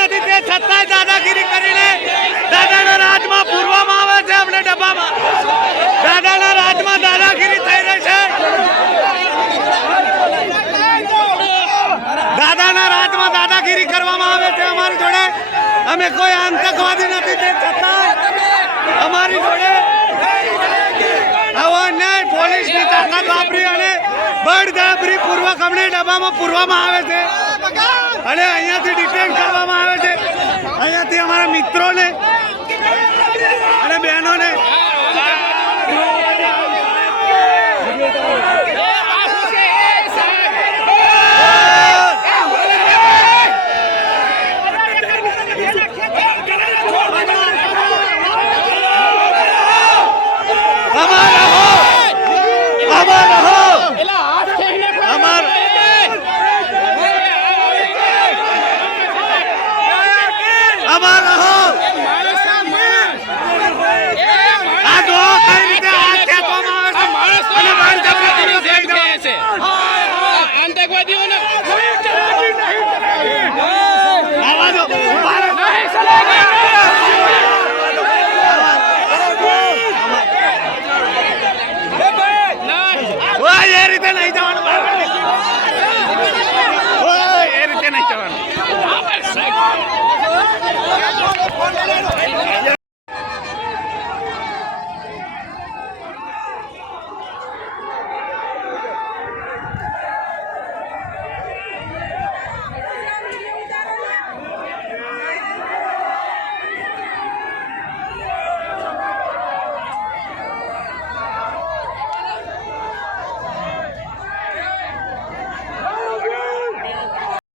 નથી તે છતાંય દાદાગીરી કરીને દાદાના રાજમાં પૂરવામાં આવે છે. આપણે ડબ્બામાં દાદાના રાજમાં દાદાગીરી થઈ રહી છે. દાદાના રાજમાં દાદાગીરી કરવામાં આવે છે અમારી જોડે. અમે કોઈ આતંકવાદી નથી તે છતાં અમારી જોડે આવો અન્યાય પોલીસની તાકાત વાપરી અને બળજબરી પૂર્વક અમને ડબ્બામાં પૂરવામાં આવે છે અને અહીંયાથી ડિટેન કરવામાં આવે છે. અહીંયાથી અમારા મિત્રોને અને બહેનોને એ રીતે નહીં જવાનું. એ રીતે નહીં જવાનું.